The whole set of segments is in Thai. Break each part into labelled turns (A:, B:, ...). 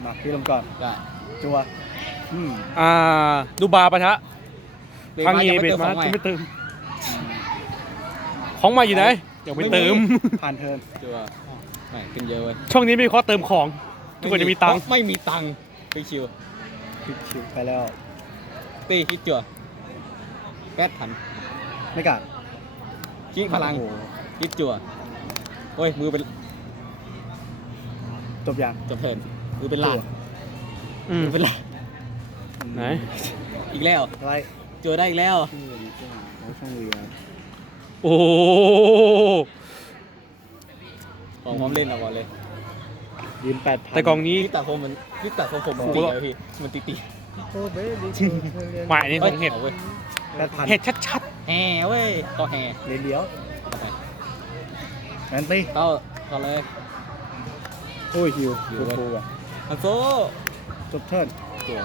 A: มาพี่ลงก่อน
B: ได้
A: จัว
C: ดูบาปะทะพังเง
B: เบ
C: เบ็
B: ด
C: ด
B: มา
C: มา
B: จะ
C: จะ
B: ไม่
C: ไม่
B: เติม
C: เติมของใหม่อยู่ไหนอยากไปเติม
A: ผ่านเทิร์น
B: จัวไม่ขึ้นเยอะเว้ย
C: ช่วงนี้ไม่ขอเติมของทุกคนจะมีตังค์
B: ไม่มีตังค์ไปชิว
A: คลิกคิวไปแล้ว
B: ตีคิดจัวแป๊ดผัน
A: ไม่กัด
B: คิดพลัง
A: โอ้โห
B: คิดจัวโอ้ยมือเป็น
A: จบยัง
B: จบเทิร์นมือเป็นลาน
C: อืม
B: มือเป็นลาน
C: ไหน
B: อีกแล้ว
A: ไร
B: จัวได้อีกแล้ว
A: ช่างเรือจ้าแล้วช่างเรือ
C: โอ้โห
B: ของพร้อมเล่นเอาก่อนเลย
A: ยืน8,000
C: แต่กองนี้
B: คิดตัดผมมันคิดตัดผมผมตีเลยพี่มันตี
A: โอ้เบ้ดิ
C: หมายนี่ของเห็ด
B: อาเว้ย
A: 8,000
C: เห็ดชัด
B: แห่เว้ยก็แห่
A: เลี้ยว
B: เข้าไป
A: แอนตี้
B: เข้าเลย
A: โอ้ยฮิว
B: ฮิ
A: ฮิ
B: ว
A: วฟูอ่ะ
B: อันโซ
A: จบเทิร์น
B: จัว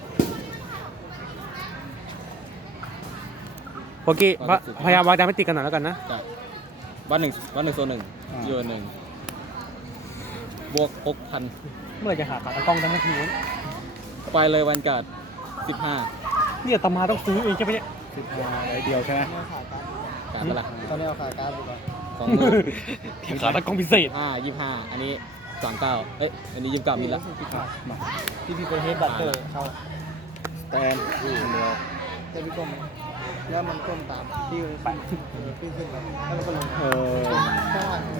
C: ๆโอเคพยายามวางดาไม่ติดกันหน่อยแล้วกันนะ
B: ได้วันหนึ่งโซนหนึ่งโยนหนึ่งบวก6,000
C: เมื่อไหร่จะหาขาตะกล้องได้สักทีวะ
B: ไปเลยวันการ์ด15
C: เนี่ยตามาต้องซื้อเองใช่ไหมเนี่ย
A: 15ใบเดียวใช่ไหม
B: การ์ดเท่าไหร่
A: ตอนนี้เอาขายการ์ดดีกว่า
B: 20,000
C: ขาตะกล้องพิเศษ
B: 25อันนี้39เอ้ยอันนี้29มิลละ
A: มา
D: ที่พี่เป็นเฮดบัตเตอร์เขา
A: สแตนเดียว
D: แต่พี่ก้มแล้วมันก้มตามพี่เลยไปพี่ขึ้นไปแล้วมันก็ลง ข้างหลังเลย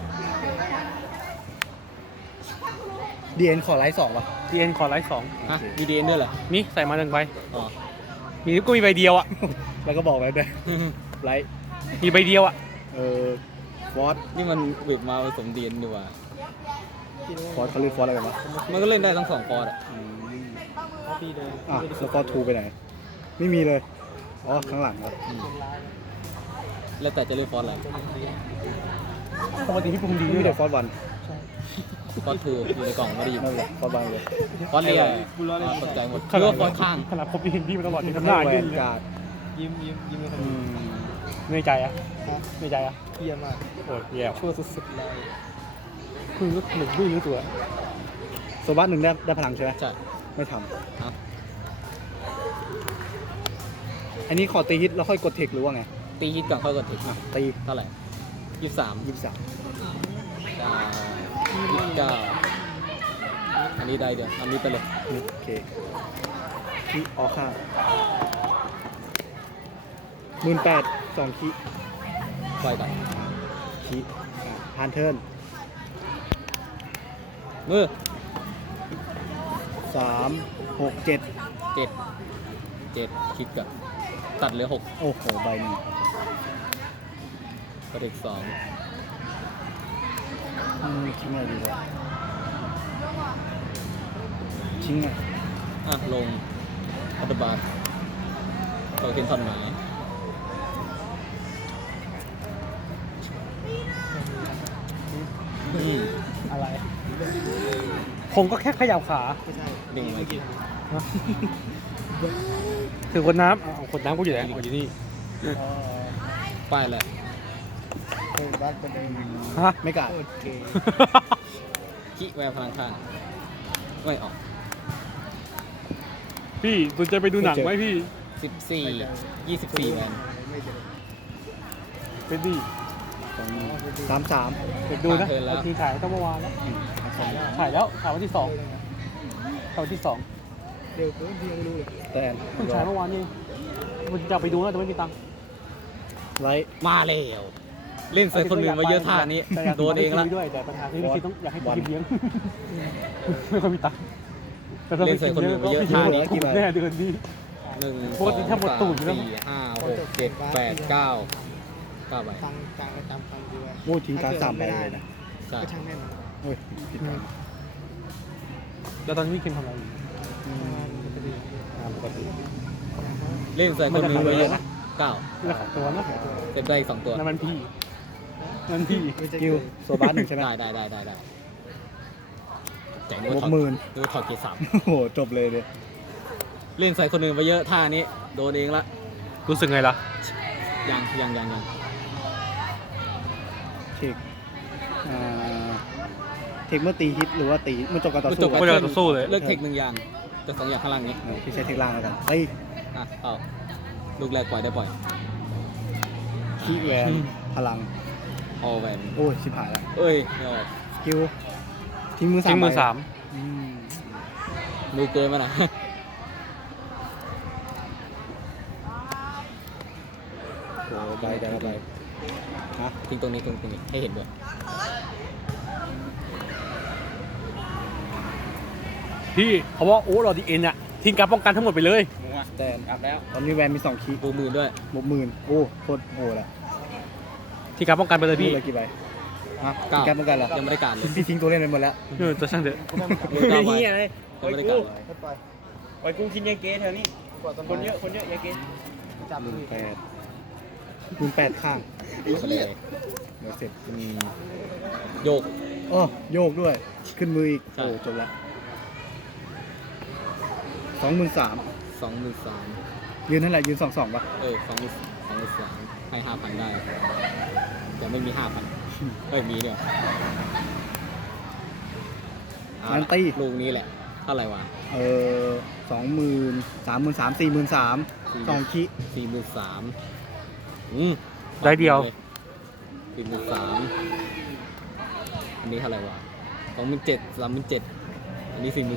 A: ดีเอ็นขอไลท์2ป่ะ
C: ดีเอ็นขอไลฟ์สอง
B: ฮะมีดีเอ็นด้วยเหรอ
C: นี่ใส่มา1ใบ
B: อ๋อ
C: มีก็มีใบเดียวอ่ะ
A: แล้วก็บอกไว้ด้วยไลท์
C: มีใบเดียวอ่ะ
A: ฟอส
B: นี่มันบีบมาผสมดีเอ็นดีกว่า
A: ฟอสเขาเรียกฟอสอะไรกันวะ
B: มันก็เล่นได้ทั้ง2ฟอร์ดอ่ะ
D: พี่เดิน
A: แล้วฟอส2ไปไหน ไม่มีเลย อ๋อ ข้างหลังครับ
B: แล้วแต่จะเล่นฟอร์ดอะไร
C: ปกติพี่ปรุงดี
A: ไม่
C: ด้ว
A: มี
C: ยเหร
A: แต่
C: อ
A: ฟอส1
B: ฟอร์ด2อยู่ในกล่องไม่ได้อยู่
A: นั่นแหละฟอส1เลย
B: ฟอร์ดเรียสนใจหมดคือว่าฟอร์ดข้าง
C: ขนาดคบที่เห็นพี่มาตลอดที่
A: ข้าง
C: ทำห
A: หน้า
C: น้า
A: แว
C: ยื่น
A: น
C: เลย
A: การ์ด
D: ยิ้มเลยคน
A: อืม
C: เหนื่อยใจอ่ะเหนื่อยใจอ่ะ
D: เยี่ยมมาก
C: โอ้ยแย่
D: ชั่วสุดๆเลย
C: คือรู้หนึ่งด้วยรู้ตัว
A: โซบัส1ได้พลังใช่ไหม
B: ใช่
A: ไม่ท
B: ครับ
A: ำอันนี้ขอตีฮิตแล้วค่อยกดเทคหรือว่าไง
B: ตีฮิตก่อนค่อยกดถึง
A: ตี
B: เท่าไหร่23
A: 23
B: 29อันนี้ได้เดี๋ยวอันนี้ไปเลย
A: โอเคคีออข้าง18,000 2คี
B: ปล่อยก่อน
A: คีผ่านเทิร์น
B: มือ
A: 3 6 7
B: 7คิดก่อนตัดเหลือ6
A: โอ้โห ใบหนึ่ง
B: กระเด็ก2
A: ทิ้งอะไรดีวะทิ้งอ่ะ
B: อ่ะลงอัตบาทต่อเข็นท่อนไม้อืม
D: อะไร
C: ผมก็แค่ขยับขา
D: ไม่ใช่
B: ดึงมา
C: ถือคนน้ำเอาคนน้ำกูอยู่ไหนกูอยู่นี่
B: ป้ายแหละ
D: เฮ้ยบัตเป็นเอง
C: ฮะ
A: ไม่กัด
D: โอเค
B: คิแววพลังข้างไม่ออก
C: พี่สนใจไปดูหนังไหมพี่
B: 14 24แมน
D: ไม่เจอ
C: เป็นดี
A: 33
C: เดี๋ยวดูนะบางทีถ่ายตั้งเมื่อวานแล้วถ่ายแล้วถ่ายวันที่2ถ่ายวันที่2
D: เร็วเกินพี่ยังไม่รู้เลย
A: แตน
C: เพิ่งถ่ายเมื่อวานนี่มันจะไปดูนะแต่ไม่มีตังค์
A: ไลท์
B: มาแล้วเล่นใส่คนอื่นมาเยอะท่านี้
C: แต่ยาก
B: โดนเองละ
C: ไปด้วยแต่ปัญหาคือพี่ต้องอยากให้พี่เลี้ยงไม่ค่อยมีตังค์แต่ถ้า
B: เล่
C: ไม่
B: นใส่
C: กิน
B: คน
C: เย
B: อื่
C: อะ
B: น
C: ก็
B: มาเยอะ
C: พี่
B: ท่านี้
C: ถูกแน่เดือนนี้
B: 1
C: ปกติถ้าหมดตูดอยู่แล้ว
B: 4 5 6 7 8 9ใบ
D: ตังประจำคำเดียว
A: โอ้ทิ้งการ3ใบเลยนะ
B: ใช่
D: ก็ช่างแม่มัน
A: โอ้ยผิดกัน
C: แล้วตอนนี้พี่กินทำอะไรอยู่
D: ปกติ
B: เล่นใส่คนอื่นมาเยอะนะ9
C: แล้วขายตัวนะ
B: เก็บได้อีก2ตัว
C: นั่นมันพี่นั่นพี่
A: กิวโซบัส1ใช่ไหม
B: ได้แต่ง
A: บวกหมื่น
B: ดูถอดเกียร์3
A: โอ้โห จบเลยเลย
B: เล่นใส่คนอื่นมาเยอะท่านี้โดนเองละ
C: รู้สึกไงล่ะ
B: ยัง
A: เทคเทคเมื่อตีฮิตหรือว่าตีเมื่อจบการต่อ
B: จ
A: สู้
B: บ
C: ไม่ได้ต่อสู้เลย
B: เลือกเทคหนึ่งอย่างแต่2 อย่างข้างล่างนี้
A: พี่ใช้เทคล่างแล้วกันตี
B: อ่ะเอาลูกแรกปล่อยได้ปล่อย
A: ขี้แวนพลัง
B: เอาแหวน
A: โอ้ยชิบหายแล้ว
B: เอ้ยไม่ออก
A: สกิลทิ้งมือ
C: ทิ้งมือ
A: ใบ
C: 3
A: อืม
B: มือเกินมาหน่อย
A: โอ้ใบแต่ละใบฮะ
B: ทิ้งตรงนี้ตรงนี้ให้เห็นด้วย
C: พี่เขาว่าโอ้เราดีเอ็นอะทิ้งการป้องกันทั้งหมดไปเลย
B: มัวแตนอัพแล้ว
A: ตอนนี้แวนมี2คี
B: ปูมือด้วย
A: 10,000โอ้โคตรโหดละ
C: ทิ้งการป้องกันไปเลยพี่
A: เหลือกี่ใบฮะ
B: เก้า
A: แก้ป้องกันเหรอ
B: ยังไม่ได้การเลย
A: พี่ทิ้งตัวเล่นไปหมดแล้ว
C: จะช่างเถอะ
B: มือเก้าใบ
D: เฮียเลย
B: ยังไม่ได้การเลย
D: ไม่ปล่อย
E: ไปกูกินยาเกแถวนี้ คนเยอะยาเก
D: จับมือ
A: 18,000ข้าง
B: ยกไปเลย
A: เดี๋ยวเสร็จ
B: โยก
A: อ๋อโยกด้วย ขึ้นมืออีก
B: ใช่
A: โอ้จบละ23,000
B: 23,000
A: ยืนเท่าไหร่ยืน22ป่ะ
B: 23,000ให้5,000ได้แต่ไม่มี 5,000เอ้ยมีเดียวเอาละลูกนี้แหละเท่าไหร่วะ
A: 20,000 33,000 43,000 2คี
B: 43,000
C: ได้เดียว
B: 43,000อันนี้เท่าไหร่วะ27,000 37,000อันนี้43,000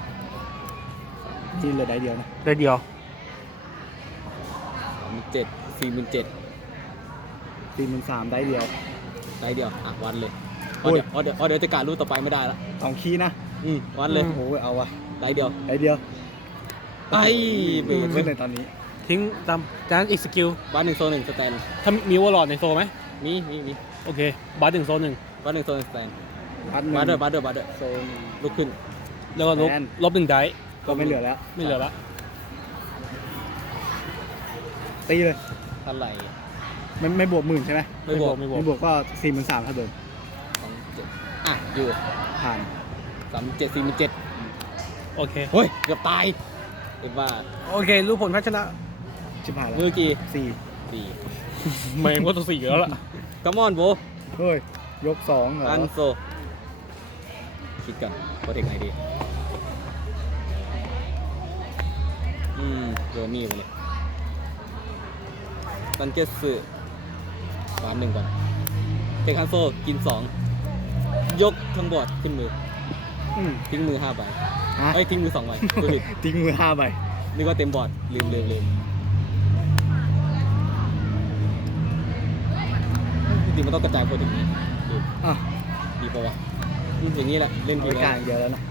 A: ที่เหลือได้เดียวนะ
C: ได้เดียว
B: 37,000 47,000
A: 43,000ได้เดียว
B: ได้เดียวอ่ะวัดเลย
A: โอ้ย
B: เดี๋ยวจะการรูปต่อไปไม่ได้ละ
A: 2คีนะ
B: วัดเลย
A: โอ้โหเอาวะ
B: ได้เดียว
A: ได้เดียว
B: ไปเบร
A: เล่นเลยตอนนี้
C: ทิ้งตามจากนั้นอีกสกิล
B: บ้าน1 โซน 1สแตน
C: ถ้ามีวอลลอดในโซไหม
B: มี
C: โอเคบาร์1โซน
B: บ้าน1 โซน 1สแตน
A: พัดหนึ่ง
B: บาร์เดอร์
A: โซน
B: ลุกขึ้น
C: 1แล้วก็ลบ
A: แมน
C: ลบ1ได้
A: ก็ไม่เหลือแล้ว
C: ไม่เหลือละ
A: ตีเลย
B: เท่าไหร่
A: ไม่บวก10,000ใช่ไหม
B: ไม่บวก
C: ไม่บวก
A: ไม่บวกก็ 43,000เท่าเดิม
B: 27อ่ะอยู่
A: ผ่าน
B: 37 47
C: โอเค
B: เฮ้ยเกือบตายเรียกว่า
C: โอเครู้ผลแพ้ชนะ
A: ชิบหายแล้ว
B: มือกี่
A: 4
B: 4
C: ไม่ก็ตัว4แล้วล่ะ
B: คัมอนโบ
A: เฮ้ย ยก2เหรอ
B: อันโซคิดกันโปรเทคไหนดีโรมี่ไปเลยตันเกสสึวาน1ก่อนเทคฮันโซกิน2ยกทั้งบอร์ดขึ้นมือ
A: อืม
B: ทิ้งมือ5 ใบ
A: ฮะ
B: เอ้ยทิ้งมือ2 ใบก็ผิด
A: ทิ้งมือ5ใบ
B: นึกว่าเต็มบอร์ดลืมจริงๆมันต้องกระจายโปรเทคนี้ดี
A: อ่ะ
B: ดีปะวะอย่างนี้แหละเล่น
A: เอา
B: ที
A: ไว้
B: แล้
A: กลางอย่างเดียวแล้วนะ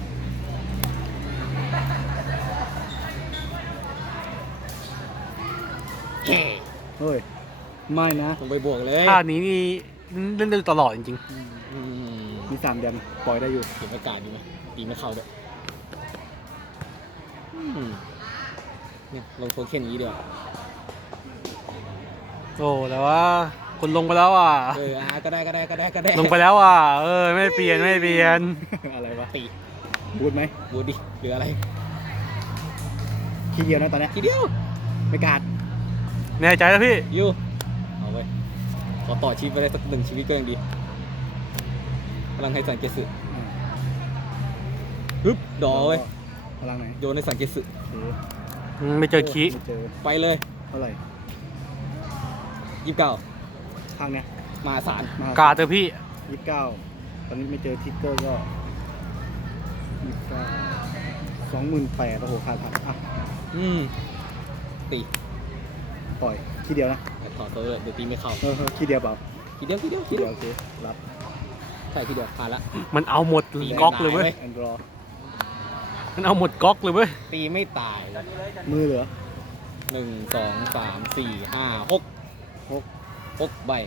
B: เฮ้
A: เฮ้ย ไม่นะ
B: ผมไปบวกเลย
C: ท่านี้นี่เล่นได้ตลอดจริง
A: มี3เดือนปล่อยได้อยู่
B: เก็บอากาศอยู่ไหมตีไม่เข้าด้วยเนี่ยลงโทเค็นอย่างนี้เดียว
C: ๆโอ้แต่ว่าคนลงไปแล้วอ่ะ
B: ก็ได้
C: ลงไปแล้วอ่ะไม่เปลี่ยน
A: อะไรวะ
B: ตี
A: บูดไหม
B: บูดดิหรืออะไร
A: ทีเดียวนะตอนเนี้ย
B: ทีเดียว
A: ไม่กาด
C: แน่ใจแล้วพี่
B: ยูเอาไว้ขอต่อชีวิตไปได้สัก1 ชีวิตก็ยังดีพลังให้สังเกตสึ
A: อ่า
B: ฮึบดอเว้ย
A: พลังไหน
B: โยนให้สังเกตสึ
A: โอเค
C: ไม่เจอคี
A: ไม่เจอ
B: ไปเลย
A: เท่าไหร่
B: 29
A: ข้างเนี้ย
B: มาสาร
A: มาก
C: าดเจอพี่
A: 29ตอนนี้ไม่เจอทิกเกอร์ก็29 28,000โอ้โหขาดผักอ่ะ
B: ตี
A: ปล่อยทีเดียวนะ
B: ถอดตัวเลยเดี๋ยวตีไม่เข้า
A: ทีเดียวเปล่า
B: ทีเดียว
A: ทีเดียวโอเครับ
B: ใช่ทีเดียวผ่านละ
C: มันเอาหมดก๊อกเลยเว้ย
A: แอนดรอ
C: มันเอาหมดก๊อกเลยเว้ย
B: ตีไม่ตาย
A: มือเหลือ
B: 1 2 3 4 5 6ใบ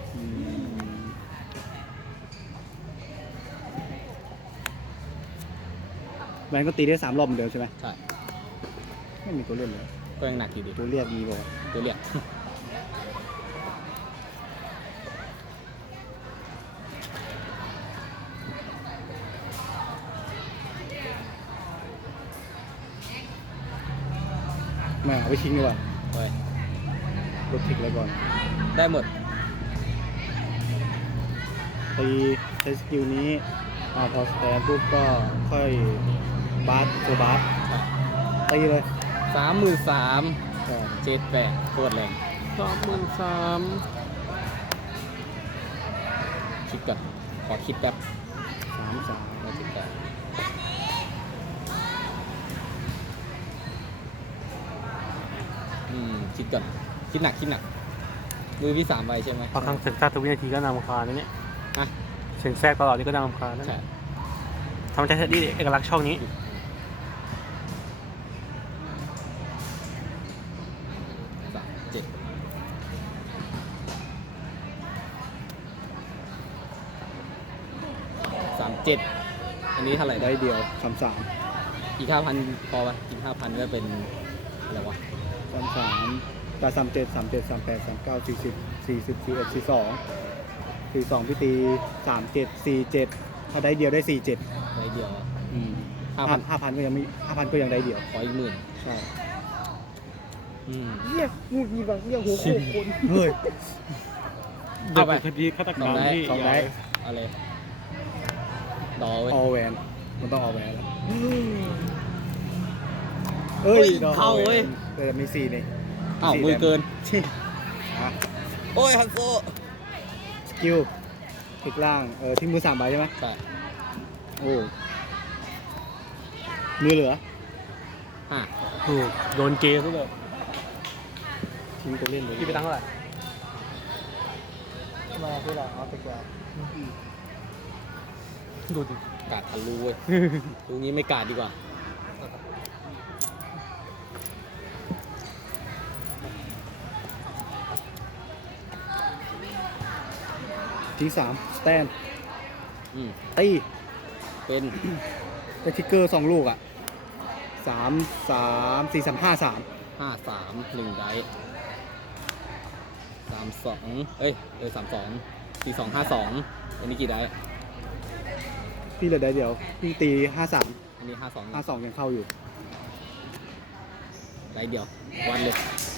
A: แมนก็ตีได้3 รอบเหมือนเดิมใช่ไหม
B: ใช่
A: ไม่มีตัวเล่นเลย
B: ก็ยังหนักอยู่ดี
A: ตัวเรียกดีกว่า
B: ตัวเรียก
A: แม่เอาไปทิ้งดีกว่า
B: ไป
A: ลดทิกเลยก่อน
B: ได้หมด
A: ตีใช้สกิลนี้พอสแตนปุ๊บก็ค่อยบาสตัวบาสตีเลย
B: 33,000
A: ก็
B: 78โคตรแรง
C: 33,000
B: คิดก่อนขอคิดแป๊บ
A: 33
B: แล้วคิดก่อนคิดก่อนคิดหนักมือพี่3ใบใช่ไหม
C: บางครั้งเสียงแทรกทุกวินาทีก็น่ารำคาญนะเนี่ย
B: ฮะ
C: เสียงแทรกตลอดนี่ก็น่ารำคาญนะ
B: ใช่
C: ทำใจเสร็จดีเอกลักษณ์ช่องนี้
B: 37อันนี้เท่าไหร่ได้
A: ได้เดียว33
B: อีก 5,000 พอป่ะอีก 5,000 ก็เป็นอะไรวะ
A: 33แต่37 37 38 39 40 40 41 42 42พี่ตี37 47ถ้าได้เดียวได้47
B: ได้เดียว
A: อืม
B: 5,000
A: 5,000ก็ยังไม่5,000ก็ยังได้เดียว
B: ขออีก 10,000
A: ใช่
D: เหี้ยงูดีแบบเหี้ยหัวโขกคน
A: เฮ้ย
B: เอาไป
C: คดีฆาตกรรมที่
A: สองได้
B: เอาเลยดอเว้ย
A: ออแวนมันต้องออแวนแล้วเอ้ยดอก
B: เข้าเว้ย
A: แต่มี4นี่
B: อ้าวมือเกิน
A: อ่ะ
B: โอ้ยฮันโซ
A: สกิลพลิกล่างที่มือ3ใบใช่ไหม
B: ใช่
A: โอ้มือเหลือ
B: 5
C: ถูกโดนเกย์ซะเลย
A: ทิ้งตัวเล่นเลย
C: พี่ไปตั้งเท่าไหร่
D: มาพี่หลังเอาตะแกรง
C: ดูดิ
B: กาดทะลุเว้ย ลูกนี้ไม่กาดดีกว่า
A: ทิ้ง3สแตน
B: อืม
A: ตี
B: เป็น
A: ได้ทิกเกอร์2ลูกอ่ะ3 3 4 3 5 3
B: 5-3 1 ได้ 32 32 42 52 อันนี้กี่ได้
A: พี่เหลือได้เดียวพี่ตี53
B: อันนี้ 52
A: 52ยังเข้าอยู่
B: ได้เดียว วันเลย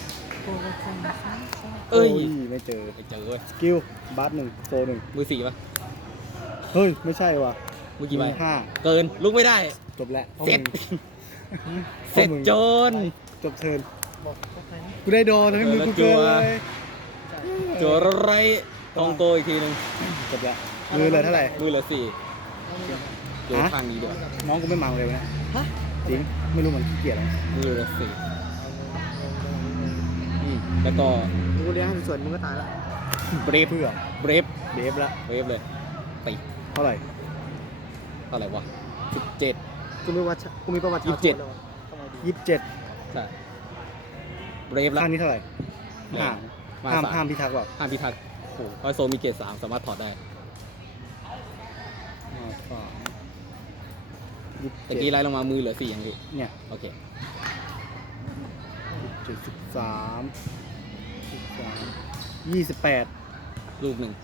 A: เอ้ยไม่เจอ
B: ไปเจอเว้ย
A: สกิลบัส1โซ1
B: มือ 4ป่ะ
A: เฮ้ยไม่ใช่ว่ะ
B: มือกี่ใบ
A: มือ5
B: เกินลุกไม่ได้
A: จบแล้ว
B: เสร็จ เสร็จโจน
A: จบเทิร์น
D: บอกว่าใครนะ
A: กูได้โดนทำให้มือกูเกินเลย
B: โจไรทองโกอีกทีหนึง
A: จบแล้วมือเหลือเท่าไหร่
B: มือเหลือ4โยน
A: ฮะ
B: ข้างนี้ดีกว่า
A: น้องกูไม่เมาเลยนะจริงไม่รู้มันขี้เกียจอะไร
B: มือเหลือ4แล้วก็
D: กูเลี้ยงให้ส่วนมึงก็ตายละ
B: เบรฟ
A: เพื่อ
B: เบรฟ
A: เดฟละ
B: เบรฟเลยตี
A: เท่าไหร่
B: เท่าไหร่วะ17
D: กูมีวัดกูมีประวัติ
B: 27
D: แล้วอะทำไมดี
A: 27
B: ใช่เบรฟละ
A: ข้างนี้เท่าไหร่
B: เนี่ย
A: ห้าม
B: มา
A: ห้าม
B: สาม
A: ห้ามพิทักษ์เปล่า
B: ห้ามพิทักษ์โอ้โหเพราะโซมีเกรด3สามารถถอดได้ ตะกี้ไล่ลงมามือเหลือ4อย่างนี้
A: เนี่ย
B: โอเค
A: 28
B: ลูกหนึ่ง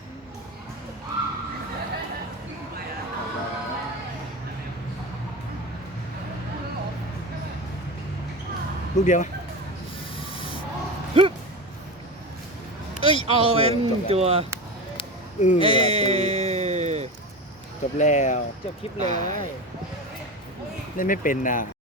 A: ลูกเดียวไหม
B: เอ้ยเอาเป็นจัว เอ้
A: จบแล้ว
D: จบคลิปเลย
A: เล่นไม่เป็นน่ะ